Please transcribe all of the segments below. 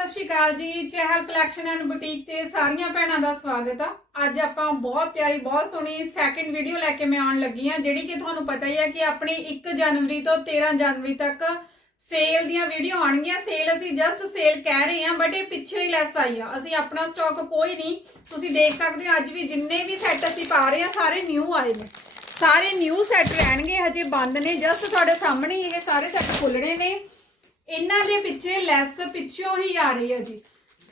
ਸਤਿ ਸ਼੍ਰੀ ਅਕਾਲ ਜੀ। ਚਹਿਲ collection and boutique ਤੇ ਸਾਰੀਆਂ ਭੈਣਾਂ ਦਾ ਸਵਾਗਤ ਆ। ਅੱਜ ਆਪਾਂ ਬਹੁਤ ਪਿਆਰੀ, ਬਹੁਤ ਸੋਹਣੀ ਸੈਕਿੰਡ ਵੀਡੀਓ ਲੈ ਕੇ ਮੈਂ ਆਉਣ ਲੱਗੀ ਆ ਜਿਹੜੀ ਕਿ ਤੁਹਾਨੂੰ ਪਤਾ ਹੀ ਹੈ ਕਿ ਆਪਣੀ 1 ਜਨਵਰੀ ਤੋਂ 13 ਜਨਵਰੀ ਤੱਕ ਸੇਲ ਦੀਆਂ ਵੀਡੀਓ ਆਉਣਗੀਆਂ। ਸੇਲ ਅਸੀਂ ਜਸਟ ਸੇਲ ਕਹਿ ਰਹੇ ਹਾਂ ਬਟ ਇਹ ਪਿੱਛੇ ਹੀ ਲੈਸ ਆਈ ਆ। ਅਸੀਂ ਆਪਣਾ ਸਟਾਕ ਕੋਈ ਨਹੀਂ, ਤੁਸੀਂ ਦੇਖ ਸਕਦੇ ਹੋ, ਅੱਜ ਵੀ ਜਿੰਨੇ ਵੀ ਸੈੱਟ ਅਸੀਂ ਪਾ ਰਹੇ ਆ ਸਾਰੇ ਨਿਊ ਆਏ ਨੇ। ਸਾਰੇ ਨਿਊ ਸੈੱਟ ਰਹਿਣਗੇ, ਹਜੇ ਬੰਦ ਨੇ। ਜਸਟ ਤੁਹਾਡੇ ਸਾਹਮਣੇ ਇਹ ਸਾਰੇ ਸੈੱਟ ਖੁੱਲਣੇ ਨੇ। ਇਹਨਾਂ ਦੇ ਪਿੱਛੇ ਲੈਸ ਪਿੱਛੋਂ ਹੀ ਆ ਰਹੀ ਹੈ ਜੀ।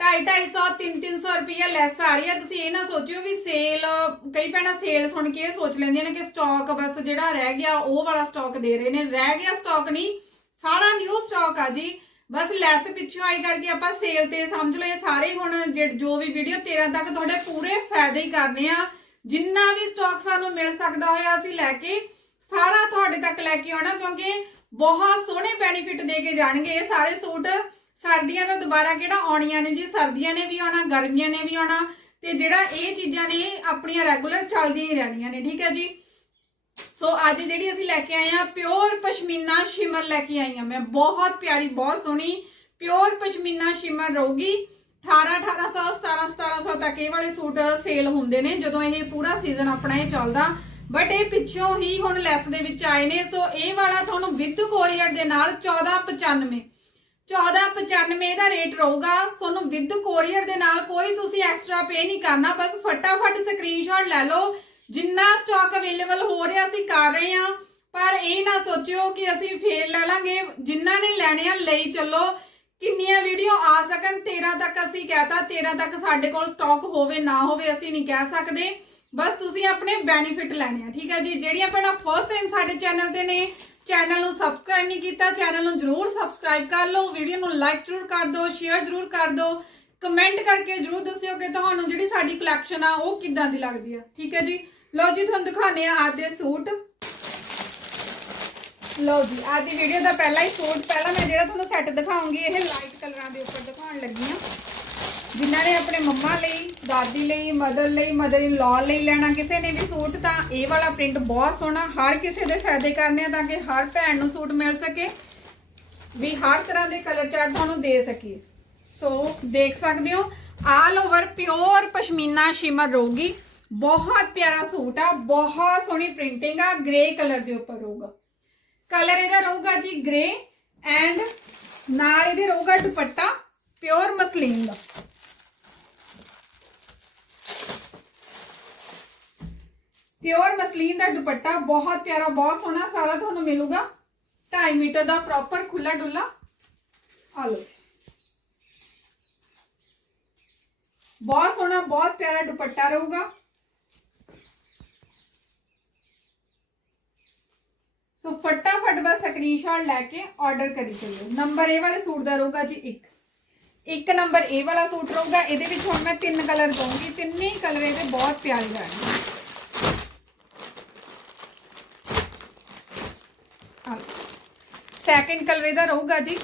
250 3-300 ਰੁਪਏ ਲੈਸ ਆ ਰਹੀ ਹੈ। ਤੁਸੀਂ ਇਹ ਨਾ ਸੋਚਿਓ ਵੀ ਸੇਲ, ਕਈ ਭੈਣਾਂ ਸੇਲ ਸੁਣ ਕੇ ਇਹ ਸੋਚ ਲੈਂਦੀਆਂ ਨੇ ਕਿ ਸਟਾਕ ਬਸ ਜਿਹੜਾ ਰਹਿ ਗਿਆ, ਉਹ ਵਾਲਾ ਸਟਾਕ ਦੇ ਰਹੇ ਨੇ। ਰਹਿ ਗਿਆ ਸਟਾਕ ਨਹੀਂ, ਸਾਰਾ ਨਿਊ ਸਟਾਕ ਆ ਜੀ। ਬਸ ਲੈਸ ਪਿੱਛੋਂ ਆਈ ਕਰਕੇ ਆਪਾਂ ਸੇਲ ਤੇ ਸਮਝ ਲਓ, ਇਹ ਸਾਰੇ ਹੁਣ ਜੋ ਵੀ ਵੀਡੀਓ 13 ਤੱਕ ਤੁਹਾਡੇ ਪੂਰੇ ਫਾਇਦੇ ਹੀ ਕਰਨੇ ਆ। ਜਿੰਨਾ ਵੀ ਸਟਾਕ ਸਾਨੂੰ ਮਿਲ ਸਕਦਾ ਹੋਇਆ, ਅਸੀਂ ਲੈ ਕੇ ਸਾਰਾ ਤੁਹਾਡੇ ਤੱਕ ਲੈ ਕੇ ਆਉਣਾ, ਕਿਉਂਕਿ ਬਹੁਤ ਸੋਹਣੇ ਬੈਨੀਫਿਟ ਦੇ ਕੇ ਜਾਣਗੇ। ਇਹ ਸਾਰੇ ਸੂਟ ਸਰਦੀਆਂ ਦਾ ਦੁਬਾਰਾ ਕਿਹੜਾ ਆਉਣੀਆਂ ਨੇ ਜੀ? ਸਰਦੀਆਂ ਨੇ ਵੀ ਆਉਣਾ, ਗਰਮੀਆਂ ਨੇ ਵੀ ਆਉਣਾ ਤੇ ਜਿਹੜਾ ਇਹ ਚੀਜ਼ਾਂ ਨੇ, ਆਪਣੀਆਂ ਰੈਗੂਲਰ ਚੱਲਦੀਆਂ ਹੀ ਰਹਿਣੀਆਂ ਨੇ, ਠੀਕ ਹੈ ਜੀ? ਸੋ ਅੱਜ ਜਿਹੜੀ ਅਸੀਂ ਲੈ ਕੇ ਆਏ ਆ ਪਿਓਰ ਪਸ਼ਮੀਨਾ ਸ਼ਿਮਰ ਲੈ ਕੇ ਆਈ ਆ ਮੈਂ। ਬਹੁਤ ਪਿਆਰੀ, ਬਹੁਤ ਸੋਹਣੀ ਪਿਓਰ ਪਸ਼ਮੀਨਾ ਸ਼ਿਮਰ ਰਹੂਗੀ। 18 1800 17 1700 ਤੱਕ ਇਹ ਵਾਲੇ ਸੂਟ ਸੇਲ ਹੁੰਦੇ ਨੇ, ਜਦੋਂ ਇਹ ਪੂਰਾ ਸੀਜ਼ਨ ਆਪਣਾ ਇਹ ਚੱਲਦਾ। ਬਟ ਇਹ ਪਿੱਛੋਂ ਹੀ ਹੁਣ ਲੈਸ ਦੇ ਵਿੱਚ ਆਏ ਨੇ ਸੋ ਇਹ ਵਾਲਾ ਤੁਹਾਨੂੰ ਵਿਦ ਕੋਰੀਅਰ ਦੇ ਨਾਲ 1495 1495 ਦਾ ਰੇਟ ਰਹੂਗਾ, ਤੁਹਾਨੂੰ ਵਿਦ ਕੋਰੀਅਰ ਦੇ ਨਾਲ ਕੋਈ ਤੁਸੀਂ ਐਕਸਟਰਾ ਪੇ ਨਹੀਂ ਕਰਨਾ, ਬਸ ਫਟਾਫਟ ਸਕਰੀਨਸ਼ਾਟ ਲੈ ਲਓ, ਜਿੰਨਾ ਸਟਾਕ ਅਵੇਲੇਬਲ ਹੋ ਰਿਹਾ ਅਸੀਂ ਕਰ ਰਹੇ ਹਾਂ। ਪਰ ਇਹ ਨਾ ਸੋਚਿਓ ਕਿ ਅਸੀਂ ਫੇਰ ਲੈ ਲਾਂਗੇ ਜਿਨ੍ਹਾਂ ਨੇ ਲੈਣੇ ਆ ਲਈ ਚੱਲੋ। ਕਿੰਨੀਆਂ ਵੀਡੀਓ ਆ ਸਕਣ 13 ਤੱਕ ਅਸੀਂ ਕਹਤਾ 13 ਤੱਕ ਸਾਡੇ ਕੋਲ ਸਟਾਕ ਹੋਵੇ, ਨਾ ਹੋਵੇ ਅਸੀਂ ਨਹੀਂ ਕਹਿ ਸਕਦੇ। ਬਸ ਤੁਸੀਂ ਆਪਣੇ ਬੈਨੀਫਿਟ ਲੈਣੇ ਆ, ਠੀਕ ਹੈ ਜੀ? ਜਿਹੜੀਆਂ ਭੈਣਾਂ ਫਸਟ ਟਾਈਮ ਸਾਡੇ ਚੈਨਲ ਤੇ ਨੇ ਚੈਨਲ ਨੂੰ ਸਬਸਕ੍ਰਾਈਬ ਨਹੀਂ ਕੀਤਾ ਚੈਨਲ ਨੂੰ ਜਰੂਰ ਸਬਸਕ੍ਰਾਈਬ ਕਰ ਲਓ ਵੀਡੀਓ ਨੂੰ ਲਾਈਕ ਜਰੂਰ ਕਰ ਦਿਓ ਸ਼ੇਅਰ ਜਰੂਰ ਕਰ ਦਿਓ ਕਮੈਂਟ ਕਰਕੇ ਜਰੂਰ ਦੱਸਿਓ ਕਿ ਤੁਹਾਨੂੰ ਜਿਹੜੀ ਸਾਡੀ ਕਲੈਕਸ਼ਨ ਆ, ਉਹ ਕਿੱਦਾਂ ਦੀ ਲੱਗਦੀ ਆ, ਠੀਕ ਹੈ ਜੀ? ਲਓ ਜੀ, ਤੁਹਾਨੂੰ ਦਿਖਾਣੇ ਆ ਅੱਜ ਦੇ ਸੂਟ। ਲਓ ਜੀ, ਅੱਜ ਦੀ ਵੀਡੀਓ ਦਾ ਪਹਿਲਾ ਹੀ ਸੂਟ, ਪਹਿਲਾਂ ਮੈਂ ਜਿਹੜਾ ਤੁਹਾਨੂੰ ਸੈੱਟ ਦਿਖਾਉਂਗੀ, ਇਹ ਲਾਈਟ ਕਲਰਾਂ ਦੇ ਉੱਪਰ ਦਿਖਾਉਣ ਲੱਗੀ ਆ। ਜਿਨ੍ਹਾਂ ਨੇ ਆਪਣੇ ਮੰਮਾ ਲਈ, ਦਾਦੀ ਲਈ ਮਦਰ ਲਈ ਮਦਰ ਇਨ ਲਾਅ ਲਈ ਲੈਣਾ, ਕਿਸੇ ਨੇ ਵੀ ਸੂਟ, ਤਾਂ ਇਹ ਵਾਲਾ ਪ੍ਰਿੰਟ ਬਹੁਤ ਸੋਹਣਾ। ਹਰ ਕਿਸੇ ਦੇ ਫਾਇਦੇ ਕਰਨੇ ਆ ਤਾਂ ਕਿ ਹਰ ਭੈਣ ਨੂੰ ਸੂਟ ਮਿਲ ਸਕੇ, ਵੀ ਹਰ ਤਰ੍ਹਾਂ ਦੇ ਕਲਰ ਚਾਰਟ ਤੁਹਾਨੂੰ ਦੇ ਸਕੀਏ। ਸੋ ਦੇਖ ਸਕਦੇ ਹੋ all over pure pashmina shimmer ਰਹੂਗੀ। ਬਹੁਤ ਪਿਆਰਾ ਸੂਟ ਆ, ਬਹੁਤ ਸੋਹਣੀ ਪ੍ਰਿੰਟਿੰਗ ਆ ਗ੍ਰੇ ਕਲਰ ਦੇ ਉੱਪਰ ਰਹੂਗਾ। ਕਲਰ ਇਹਦਾ ਰਹੂਗਾ ਜੀ ਗ੍ਰੇ ਐਂਡ ਨਾਲ ਇਹਦੇ ਰਹੂਗਾ ਦੁਪੱਟਾ ਪਿਓਰ ਮਸਲੀਨ ਦਾ। ਪਿਓਰ ਮਸਲੀਨ ਦਾ ਦੁਪੱਟਾ ਬਹੁਤ ਪਿਆਰਾ, ਬਹੁਤ ਸੋਹਣਾ, ਸਾਰਾ ਤੁਹਾਨੂੰ ਮਿਲੂਗਾ। 2.5 ਮੀਟਰ ਦਾ ਪ੍ਰੋਪਰ ਖੁੱਲਾ ਡੁੱਲਾ। ਆ ਲਓ ਜੀ। ਬਹੁਤ ਸੋਹਣਾ, ਬਹੁਤ ਪਿਆਰਾ ਦੁਪੱਟਾ ਰਹੂਗਾ। ਸੋ ਫਟਾਫਟ ਬਸ ਸਕਰੀਨਸ਼ਾਟ ਲੈ ਕੇ ਆਰਡਰ ਕਰੀ ਚੱਲਿਓ। ਨੰਬਰ ਇਹ ਵਾਲੇ ਸੂਟ ਦਾ ਰਹੂਗਾ ਜੀ 1 ਇੱਕ ਨੰਬਰ ਇਹ ਵਾਲਾ ਸੂਟ ਰਹੂਗਾ। ਇਹਦੇ ਵਿੱਚ ਹੁਣ ਮੈਂ ਤਿੰਨ ਕਲਰ ਦਊਂਗੀ। ਤਿੰਨੇ ਹੀ ਕਲਰ ਇਹਦੇ ਬਹੁਤ ਪਿਆਰੇ ਰਹਿਣਗੇ ਸੈਕਿੰਡ ਕਲਰ ਇਹਦਾ ਰਹੂਗਾ ਜੀ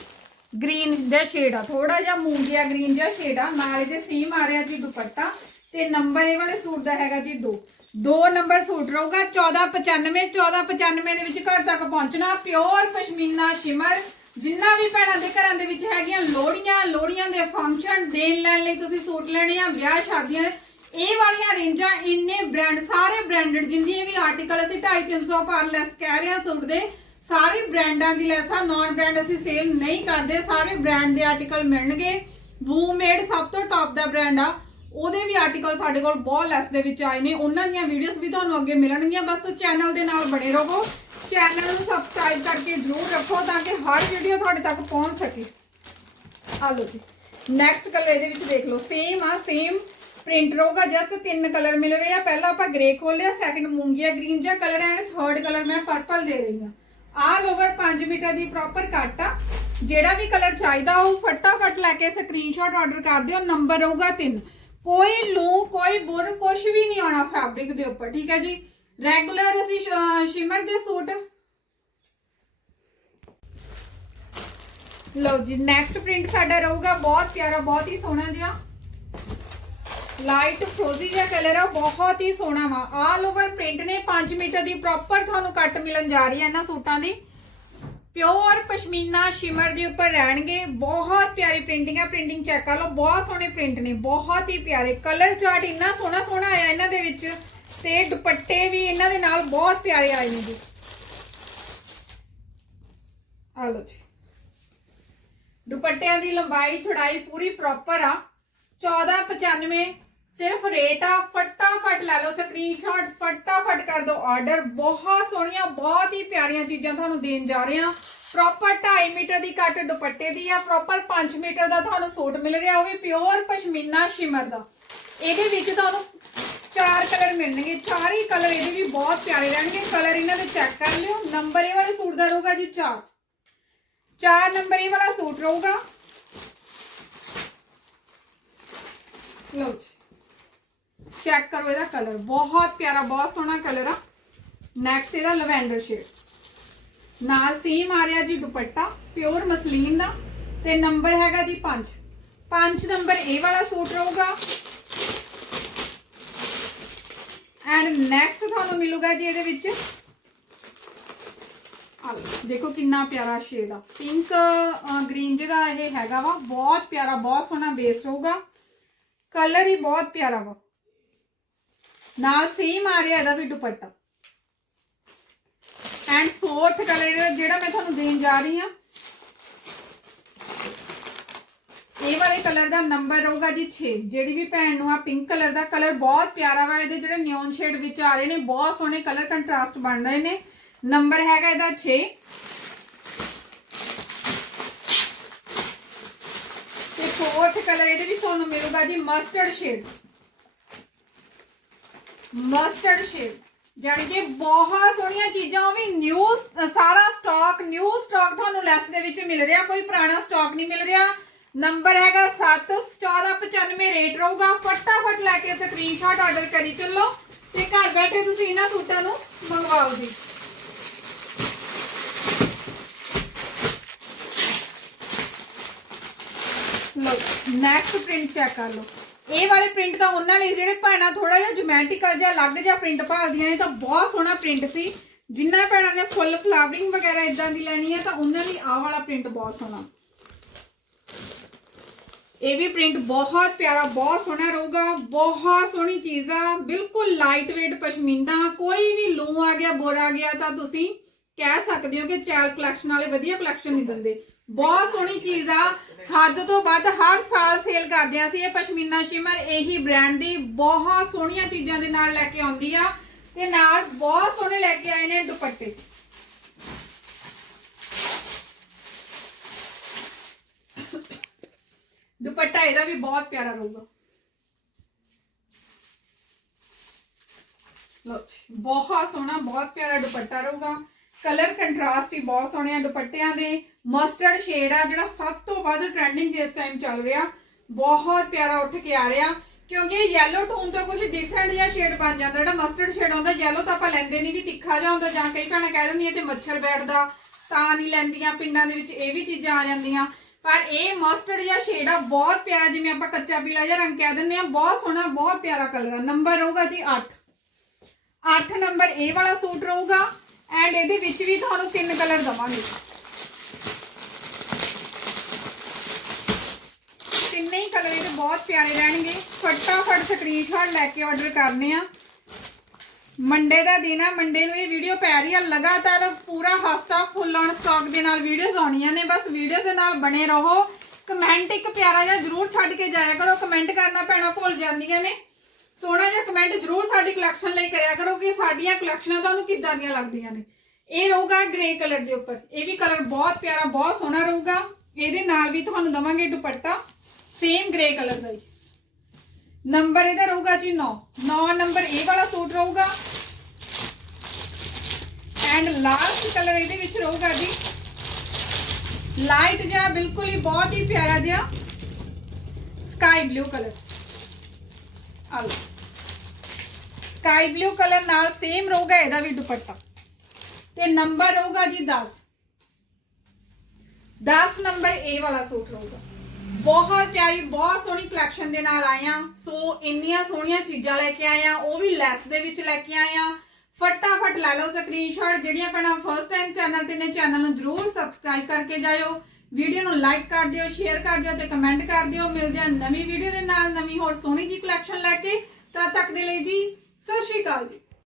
ਗ੍ਰੀਨ ਦਾ ਸ਼ੇਡ ਆ। ਥੋੜਾ ਜਿਹਾ ਮੂੰਗੀਆ ਗ੍ਰੀਨ ਜਿਹਾ ਸ਼ੇਡ ਆ। ਨਾਲ ਇਹਦੇ ਸੇਮ ਆ ਰਿਹਾ ਜੀ ਦੁਪੱਟਾ। ਤੇ ਨੰਬਰ ਇਹ ਵਾਲੇ ਸੂਟ ਦਾ ਹੈਗਾ ਜੀ 2 ਦੋ ਨੰਬਰ ਸੂਟ ਰਹੂਗਾ। 1495 1495 ਦੇ ਵਿੱਚ ਘਰ ਤੱਕ ਪਹੁੰਚਣਾ। ਪਿਓਰ ਪਸ਼ਮੀਨਾ ਸ਼ਿਮਰ ਜਿੰਨਾ ਵੀ ਭੈਣਾਂ ਦੇ ਘਰਾਂ ਦੇ ਵਿੱਚ ਹੈਗੀਆਂ ਲੋੜੀਆਂ ਲੋੜੀਆਂ ਦੇ ਫੰਕਸ਼ਨ ਦੇਣ ਲੈਣ ਲਈ ਤੁਸੀਂ ਸੂਟ ਲੈਣੇ ਆ, ਵਿਆਹ ਸ਼ਾਦੀਆਂ, ਇਹ ਵਾਲੀਆਂ ਰੇਂਜਾਂ ਇੰਨੇ ਬ੍ਰਾਂਡ ਸਾਰੇ ਬ੍ਰਾਂਡਡ ਜਿੰਨੀਆਂ ਵੀ ਆਰਟੀਕਲ ਅਸੀਂ 250 300 ਪਰ ਲੈਸ ਕਹਿ ਰਹੇ ਹਾਂ ਸੂਟ ਦੇ ਸਾਰੇ ਬ੍ਰਾਂਡਾਂ ਦੀ ਲੈਸ ਆ ਨਾਨ ਬ੍ਰਾਂਡ ਅਸੀਂ ਸੇਲ ਨਹੀਂ ਕਰਦੇ, ਸਾਰੇ ਬ੍ਰਾਂਡ ਦੇ ਆਰਟੀਕਲ ਮਿਲਣਗੇ। ਵੂਮੇਡ ਸਭ ਤੋਂ ਟੌਪ ਦਾ ਬ੍ਰਾਂਡ ਆ। ਉਹਦੇ ਵੀ ਆਰਟੀਕਲ ਸਾਡੇ ਕੋਲ ਬਹੁਤ ਲੈਸ ਦੇ ਵਿੱਚ ਆਏ ਨੇ। ਉਹਨਾਂ ਦੀਆਂ ਵੀਡੀਓਜ਼ ਵੀ ਤੁਹਾਨੂੰ ਅੱਗੇ ਮਿਲਣਗੀਆਂ। ਬਸ ਚੈਨਲ ਦੇ ਨਾਲ ਬਣੇ ਰਹੋ। ਚੈਨਲ ਨੂੰ ਸਬਸਕ੍ਰਾਈਬ ਕਰਕੇ ਜਰੂਰ ਰੱਖੋ ਤਾਂ ਕਿ ਹਰ ਵੀਡੀਓ ਤੁਹਾਡੇ ਤੱਕ ਪਹੁੰਚ ਸਕੇ। ਆ ਲਓ ਜੀ। ਨੈਕਸਟ ਕਲਰ ਇਹਦੇ ਵਿੱਚ ਦੇਖ ਲਓ। ਸੇਮ ਆ ਸੇਮ ਪ੍ਰਿੰਟ ਰਹੂਗਾ। ਜਸਟ ਤਿੰਨ ਕਲਰ ਮਿਲ ਰਹੇ ਆ। ਪਹਿਲਾ ਆਪਾਂ ਗ੍ਰੇ ਖੋਲਿਆ ਸੈਕੰਡ ਮੂੰਗੀਆ ਗ੍ਰੀਨ ਜਿਹਾ ਕਲਰ ਐਂਡ ਥਰਡ ਕਲਰ ਮੈਂ ਪਰਪਲ ਦੇ ਰਹੀ ਹਾਂ। ਆਲ ਓਵਰ 5 ਮੀਟਰ ਦੀ ਪ੍ਰੋਪਰ ਕੱਟ ਆ। ਜਿਹੜਾ ਵੀ ਕਲਰ ਚਾਹੀਦਾ, ਉਹ ਫਟਾਫਟ ਲੈ ਕੇ ਸਕਰੀਨਸ਼ਾਟ ਆਰਡਰ ਕਰ ਦਿਓ ਨੰਬਰ ਰਹੂਗਾ 3 ਕੋਈ ਲੂ, ਕੋਈ ਬੁਰ ਕੁਝ ਵੀ ਨਹੀਂ ਆਉਣਾ ਫੈਬਰਿਕ ਦੇ ਉੱਪਰ, ਠੀਕ ਹੈ ਜੀ? ਰੈਗੂਲਰ ਅਸੀਂ ਸ਼ਿਮਰ ਦੇ ਸੂਟ। ਲਓ ਜੀ ਨੈਕਸਟ ਪ੍ਰਿੰਟ ਸਾਡਾ ਰਹੂਗਾ, ਬਹੁਤ ਪਿਆਰਾ, ਬਹੁਤ ਹੀ ਸੋਹਣਾ ਜਿਹਾ। ਲਾਈਟ ਫਰੋਜ਼ੀ ਜਿਹਾ ਕਲਰ ਆ ਬਹੁਤ ਹੀ ਸੋਹਣਾ ਵਾ। ਆਲ ਓਵਰ ਪ੍ਰਿੰਟ ਨੇ 5 ਮੀਟਰ ਦੀ ਪ੍ਰੋਪਰ ਤੁਹਾਨੂੰ ਕੱਟ ਮਿਲਣ ਜਾ ਰਹੀ ਹੈ ਇਹਨਾਂ ਸੂਟਾਂ ਦੀ। ਪਿਓਰ ਪਸ਼ਮੀਨਾ ਸ਼ਿਮਰ ਦੇ ਉੱਪਰ ਰਹਿਣਗੇ। ਬਹੁਤ ਪਿਆਰੀ ਪ੍ਰਿੰਟਿੰਗ ਹੈ ਪ੍ਰਿੰਟਿੰਗ ਚੈੱਕ ਕਰ ਲਓ। ਬਹੁਤ ਸੋਹਣੇ ਪ੍ਰਿੰਟ ਨੇ, ਬਹੁਤ ਹੀ ਪਿਆਰੇ। ਕਲਰ ਚਾਰਟ ਇੰਨਾ ਸੋਹਣਾ ਸੋਹਣਾ ਆਇਆ ਇਹਨਾਂ ਦੇ ਵਿੱਚ ਤੇ ਦੁਪੱਟੇ ਵੀ ਇਹਨਾਂ ਦੇ ਨਾਲ ਬਹੁਤ ਪਿਆਰੇ ਆਏ ਨੇ ਜੀ। ਆ ਲਓ ਜੀ। ਦੁਪੱਟਿਆਂ ਦੀ ਲੰਬਾਈ, ਚੌੜਾਈ ਪੂਰੀ ਪ੍ਰੋਪਰ ਆ। 1495 ਸਿਰਫ ਰੇਟ ਆ, ਫਟਾਫਟ ਲੈ ਲਓ ਸਕਰੀਨਸ਼ਾਟ ਫਟਾਫਟ ਕਰ ਦਿਓ ਆਰਡਰ ਬਹੁਤ ਸੋਹਣੀਆਂ, ਬਹੁਤ ਹੀ ਪਿਆਰੀਆਂ ਚੀਜ਼ਾਂ ਤੁਹਾਨੂੰ ਦੇਣ ਜਾ ਰਹੇ ਆ ਪ੍ਰੋਪਰ 2.5 ਮੀਟਰ ਦੀ ਕੱਟ ਦੁਪੱਟੇ ਦੀ ਆ ਪ੍ਰੋਪਰ 5 ਮੀਟਰ ਦਾ ਤੁਹਾਨੂੰ ਸੂਟ ਮਿਲ ਰਿਹਾ, ਉਹ ਵੀ ਪਿਓਰ ਪਸ਼ਮੀਨਾ ਸ਼ਿਮਰ ਦਾ। ਇਹਦੇ ਵਿੱਚ ਤੁਹਾਨੂੰ ਚਾਰ ਕਲਰ ਮਿਲਣਗੇ, ਚਾਰੇ ਹੀ ਕਲਰ ਇਹਦੇ ਵੀ ਬਹੁਤ ਪਿਆਰੇ ਰਹਿਣਗੇ। ਕਲਰ ਇਹਨਾਂ ਦੇ ਚੈੱਕ ਕਰ ਲਿਓ ਨੰਬਰ ਇਹ ਵਾਲੇ ਸੂਟ ਦਾ ਰਹੂਗਾ ਜੀ 4 ਚਾਰ ਨੰਬਰ ਇਹ ਵਾਲਾ ਸੂਟ ਰਹੂਗਾ। ਲਓ ਜੀ। ਚੈੱਕ ਕਰੋ ਇਹਦਾ ਕਲਰ ਬਹੁਤ ਪਿਆਰਾ, ਬਹੁਤ ਸੋਹਣਾ ਕਲਰ ਆ। ਨੈਕਸਟ ਇਹਦਾ ਲਵੈਂਡਰ ਸ਼ੇਡ ਨਾਲ ਸੇਮ ਆ ਰਿਹਾ ਜੀ ਦੁਪੱਟਾ ਪਿਓਰ ਮਸਲੀਨ ਦਾ। ਤੇ ਨੰਬਰ ਹੈਗਾ ਜੀ 5 5 ਨੰਬਰ ਇਹ ਵਾਲਾ ਸੂਟ ਰਹੂਗਾ। ਐਂਡ ਨੈਕਸਟ ਤੁਹਾਨੂੰ ਮਿਲੂਗਾ ਜੀ ਇਹਦੇ ਵਿੱਚ। ਦੇਖੋ ਕਿੰਨਾ ਪਿਆਰਾ ਸ਼ੇਡ ਆ। ਪਿੰਕ ਗ੍ਰੀਨ ਜਿਹੜਾ ਇਹ ਹੈਗਾ ਵਾ, ਬਹੁਤ ਪਿਆਰਾ, ਬਹੁਤ ਸੋਹਣਾ ਬੇਸ ਰਹੂਗਾ। ਕਲਰ ਹੀ ਬਹੁਤ ਪਿਆਰਾ ਵਾ। ਨਾਲ ਸੇਮ ਆ ਰਿਹਾ ਇਹਦਾ ਵੀ ਦੁਪੱਟਾ। ਐਂਡ ਫੋਰਥ ਕਲਰ ਜਿਹੜਾ ਮੈਂ ਤੁਹਾਨੂੰ ਦੇਣ ਜਾ ਰਹੀ ਹਾਂ, ਇਹ ਵਾਲੇ ਕਲਰ ਦਾ ਨੰਬਰ ਰਹੂਗਾ ਜੀ 6 ਜਿਹੜੀ ਵੀ ਭੈਣ ਨੂੰ ਆ ਪਿੰਕ ਕਲਰ ਦਾ ਕਲਰ ਬਹੁਤ ਪਿਆਰਾ ਵਾ, ਇਹਦੇ ਜਿਹੜੇ ਨਿਓਨ ਸ਼ੇਡ ਵਿੱਚ ਆ ਰਹੇ ਨੇ, ਬਹੁਤ ਸੋਹਣੇ ਕਲਰ ਕੰਟਰਾਸਟ ਬਣ ਰਹੇ ਨੇ। ਨੰਬਰ ਹੈਗਾ ਇਹਦਾ 6 ਤੇ ਫੋਰਥ ਕਲਰ ਇਹਦੇ ਵਿੱਚ ਤੁਹਾਨੂੰ ਮਿਲੂਗਾ ਜੀ ਮਸਟਰਡ ਸ਼ੇਡ ਮਸਟਰਡ ਸ਼ੇਡ ਜਾਣੀ ਕਿ ਬਹੁਤ ਸੋਹਣੀਆਂ ਚੀਜ਼ਾਂ, ਉਹ ਵੀ ਨਿਊ ਸਾਰਾ ਸਟਾਕ ਨਿਊ ਸਟਾਕ ਤੁਹਾਨੂੰ ਲੈਸ ਦੇ ਵਿੱਚ ਮਿਲ ਰਿਹਾ। ਕੋਈ ਪੁਰਾਣਾ ਸਟਾਕ ਨਹੀਂ ਮਿਲ ਰਿਹਾ। ਨੰਬਰ ਹੈਗਾ 7 1495 ਰੇਟ ਰਹੂਗਾ। ਫਟਾਫਟ ਲੈ ਕੇ ਸਕਰੀਨਸ਼ਾਟ ਆਰਡਰ ਕਰੀ ਚੱਲੋ। ਤੇ ਘਰ ਬੈਠੇ ਤੁਸੀਂ ਇਹਨਾਂ ਸੂਟਾਂ ਨੂੰ ਮੰਗਵਾਓ ਜੀ। ਲਓ ਨੈਕਸਟ ਪ੍ਰਿੰਟ ਚੈੱਕ ਕਰ ਲਓ। ਇਹ ਵਾਲੇ ਪ੍ਰਿੰਟ ਤਾਂ ਉਹਨਾਂ ਲਈ ਜਿਹੜੇ ਭੈਣਾਂ ਥੋੜਾ ਜਿਹਾ ਜੁਮੈਟਿਕਲ ਜਿਹਾ ਅਲੱਗ ਜਿਹਾ ਪ੍ਰਿੰਟ ਭਾਲਦੀਆਂ ਨੇ, ਤਾਂ ਬਹੁਤ ਸੋਹਣਾ ਪ੍ਰਿੰਟ ਸੀ। ਜਿੰਨਾ ਭੈਣਾਂ ਨੇ ਫੁੱਲ ਫਲਾਵਰਿੰਗ ਵਗੈਰਾ ਇਦਾਂ ਦੀ ਲੈਣੀ ਹੈ ਤਾਂ ਉਹਨਾਂ ਲਈ ਆਹ ਵਾਲਾ ਪ੍ਰਿੰਟ ਬਹੁਤ ਸੋਹਣਾ। ਇਹ ਵੀ ਪ੍ਰਿੰਟ ਬਹੁਤ ਪਿਆਰਾ, ਬਹੁਤ ਸੋਹਣਾ ਰਹੂਗਾ, ਬਹੁਤ ਸੋਹਣੀ ਚੀਜ਼ ਆ, ਬਿਲਕੁਲ ਲਾਈਟ weight ਪਸ਼ਮੀਨਾ, ਕੋਈ ਵੀ ਲੂ ਆ ਗਿਆ, ਬੋਰ ਆ ਗਿਆ, ਤਾਂ ਤੁਸੀਂ ਕਹਿ ਸਕਦੇ ਹੋ ਕਿ ਚੈਲ ਕਲੈਕਸ਼ਨ ਵਾਲੇ ਵਧੀਆ ਕਲੈਕਸ਼ਨ ਨਹੀਂ ਦਿੰਦੇ। ਬਹੁਤ ਸੋਹਣੀ ਚੀਜ਼ ਆ। ਹੱਦ ਤੋਂ ਵੱਧ ਹਰ ਸਾਲ ਸੇਲ ਕਰਦੇ ਆ ਸੀ ਇਹ ਪਸ਼ਮੀਨਾ ਸ਼ਿਮਰ ਇਹੀ ਬ੍ਰਾਂਡ ਦੀ ਬਹੁਤ ਸੋਹਣੀਆਂ ਚੀਜ਼ਾਂ ਦੇ ਨਾਲ ਲੈ ਕੇ ਆਉਂਦੀ ਆ। ਤੇ ਨਾਲ ਬਹੁਤ ਸੋਹਣੇ ਲੈ ਕੇ ਆਏ ਨੇ ਦੁਪੱਟੇ। ਦੁਪੱਟਾ ਇਹਦਾ ਵੀ ਬਹੁਤ ਪਿਆਰਾ ਰਹੂਗਾ। ਲੋ ਬਹੁਤ ਸੋਹਣਾ, ਬਹੁਤ ਪਿਆਰਾ ਦੁਪੱਟਾ ਰਹੂਗਾ। ਕਲਰ ਕੰਟਰਾਸਟ ਹੀ ਬਹੁਤ ਸੋਹਣੇ ਆ ਦੁਪੱਟਿਆਂ ਦੇ। ਮਸਟਰਡ ਸ਼ੇਡ ਆ, ਜਿਹੜਾ ਸਭ ਤੋਂ ਵੱਧ ਟ੍ਰੈਂਡਿੰਗ ਜਿਸ ਟਾਈਮ ਚੱਲ ਰਿਹਾ। ਬਹੁਤ ਪਿਆਰਾ ਉੱਠ ਕੇ ਆ ਰਿਹਾ। ਕਿਉਂਕਿ ਯੈਲੋ ਟੋਨ ਤੋਂ ਕੁਝ ਡਿਫਰੈਂਟ ਜਿਹਾ ਸ਼ੇਡ ਬਣ ਜਾਂਦਾ। ਜਿਹੜਾ ਮਸਟਰਡ ਸ਼ੇਡ ਹੁੰਦਾ ਯੈਲੋ ਤਾਂ ਆਪਾਂ ਲੈਂਦੇ ਨਹੀਂ ਵੀ ਤਿੱਖਾ ਜਿਹਾ ਹੁੰਦਾ, ਜਾਂ ਕਈ ਭੈਣਾਂ ਕਹਿ ਦਿੰਦੀਆਂ ਤੇ ਮੱਛਰ ਬੈਠਦਾ, ਤਾਂ ਨਹੀਂ ਲੈਂਦੀਆਂ, ਪਿੰਡਾਂ ਦੇ ਵਿੱਚ ਇਹ ਵੀ ਚੀਜ਼ਾਂ ਆ ਜਾਂਦੀਆਂ। ਪਰ ਇਹ ਮਸਟਰਡ ਜਿਹਾ ਸ਼ੇਡ ਆ, ਬਹੁਤ ਪਿਆਰਾ, ਜਿਵੇਂ ਆਪਾਂ ਕੱਚਾ ਪੀਲਾ ਜਿਹਾ ਰੰਗ ਕਹਿ ਦਿੰਦੇ ਆ ਬਹੁਤ ਸੋਹਣਾ, ਬਹੁਤ ਪਿਆਰਾ ਕਲਰ ਆ। ਨੰਬਰ ਰਹੂਗਾ ਜੀ 8 8 ਨੰਬਰ ਇਹ ਵਾਲਾ ਸੂਟ ਰਹੂਗਾ ਐਂਡ ਇਹਦੇ ਵਿੱਚ ਵੀ ਤੁਹਾਨੂੰ ਤਿੰਨ ਕਲਰ ਦਵਾਂਗੇ। ਤਿੰਨੇ ਹੀ ਕਲਰ ਇਹਦੇ ਬਹੁਤ ਪਿਆਰੇ ਰਹਿਣਗੇ। ਫਟਾਫਟ ਸਕਰੀਨਸ਼ਾਟ ਲੈ ਕੇ ਆਰਡਰ ਕਰਨੇ ਆ। ਮੰਡੇ ਦਾ ਦਿਨ ਆ, ਮੰਡੇ ਨੂੰ ਇਹ ਵੀਡੀਓ ਪੈ ਰਹੀ ਆ। ਲਗਾਤਾਰ ਪੂਰਾ ਹਫਤਾ ਫੁੱਲ ਔਨ ਸਟਾਕ ਦੇ ਨਾਲ ਵੀਡੀਓਜ਼ ਆਉਣੀਆਂ ਨੇ। ਬਸ ਵੀਡੀਓ ਦੇ ਨਾਲ ਬਣੇ ਰਹੋ। ਕਮੈਂਟ ਇੱਕ ਪਿਆਰਾ ਜਿਹਾ ਜਰੂਰ ਛੱਡ ਕੇ ਜਾਇਆ ਕਰੋ। ਕਮੈਂਟ ਕਰਨਾ ਪੈਣਾ ਭੁੱਲ ਜਾਂਦੀਆਂ ਨੇ। ਸੋਹਣਾ ਜਿਹਾ ਕਮੈਂਟ ਜਰੂਰ ਸਾਡੀ ਕਲੈਕਸ਼ਨ ਲਈ ਕਰਿਆ ਕਰੋ ਕਿ ਸਾਡੀਆਂ ਕਲੈਕਸ਼ਨਾਂ ਤੁਹਾਨੂੰ ਕਿੱਦਾਂ ਦੀਆਂ ਲੱਗਦੀਆਂ ਨੇ। ਇਹ ਰਹੂਗਾ ਗ੍ਰੇ ਕਲਰ ਦੇ ਉੱਪਰ। ਇਹ ਵੀ ਕਲਰ ਬਹੁਤ ਪਿਆਰਾ, ਬਹੁਤ ਸੋਹਣਾ ਰਹੂਗਾ। ਇਹਦੇ ਨਾਲ ਵੀ ਤੁਹਾਨੂੰ ਦਵਾਂਗੇ ਦੁਪੱਟਾ। ਸੇਮ ਗ੍ਰੇ ਕਲਰ ਦਾ ਹੀ। ਨੰਬਰ ਇਹਦਾ ਰਹੂਗਾ ਜੀ 9 9 ਨੰਬਰ ਇਹ ਵਾਲਾ ਸੂਟ ਰਹੂਗਾ। ਐਂਡ ਲਾਸਟ ਕਲਰ ਇਹਦੇ ਵਿੱਚ ਰਹੂਗਾ ਜੀ। ਲਾਈਟ ਜਿਹਾ, ਬਿਲਕੁਲ ਹੀ ਬਹੁਤ ਹੀ ਪਿਆਰਾ ਜਿਹਾ। ਸਕਾਈ ਬਲੂ ਕਲਰ ਆ ਸਕਾਈ ਬਲੂ ਕਲਰ ਨਾਲ ਸੇਮ ਰਹੂਗਾ ਇਹਦਾ ਵੀ ਦੁਪੱਟਾ। ਤੇ ਨੰਬਰ ਰਹੂਗਾ ਜੀ 10 10 ਨੰਬਰ ਇਹ ਵਾਲਾ ਸੂਟ ਰਹੂਗਾ। ਬਹੁਤ ਪਿਆਰੀ, ਬਹੁਤ ਸੋਹਣੀ ਕਲੈਕਸ਼ਨ ਦੇ ਨਾਲ ਆਏ ਆ ਸੋ ਇੰਨੀਆਂ ਸੋਹਣੀਆਂ ਚੀਜ਼ਾਂ ਲੈ ਕੇ ਆਏ ਆ ਉਹ ਵੀ ਲੈਸ ਦੇ ਵਿੱਚ ਲੈ ਕੇ ਆਏ ਆ ਫਟਾਫਟ ਲੈ ਲਓ ਸਕਰੀਨਸ਼ਾਟ ਜਿਹੜੀਆਂ ਭੈਣਾਂ ਫਰਸਟ ਟਾਈਮ ਚੈਨਲ ਤੇ ਨੇ ਚੈਨਲ ਨੂੰ ਜਰੂਰ ਸਬਸਕ੍ਰਾਈਬ ਕਰਕੇ ਜਾਇਓ। ਵੀਡੀਓ ਨੂੰ ਲਾਈਕ ਕਰ ਦਿਓ ਸ਼ੇਅਰ ਕਰ ਦਿਓ ਤੇ ਕਮੈਂਟ ਕਰ ਦਿਓ। ਮਿਲਦੇ ਆ ਨਵੀਂ ਵੀਡੀਓ ਦੇ ਨਾਲ ਨਵੀਂ ਹੋਰ ਸੋਹਣੀ ਜੀ ਕਲੈਕਸ਼ਨ ਲੈ ਕੇ। ਤਦ ਤੱਕ ਦੇ ਲਈ ਜੀ, ਸਤਿ ਸ਼੍ਰੀ ਅਕਾਲ ਜੀ।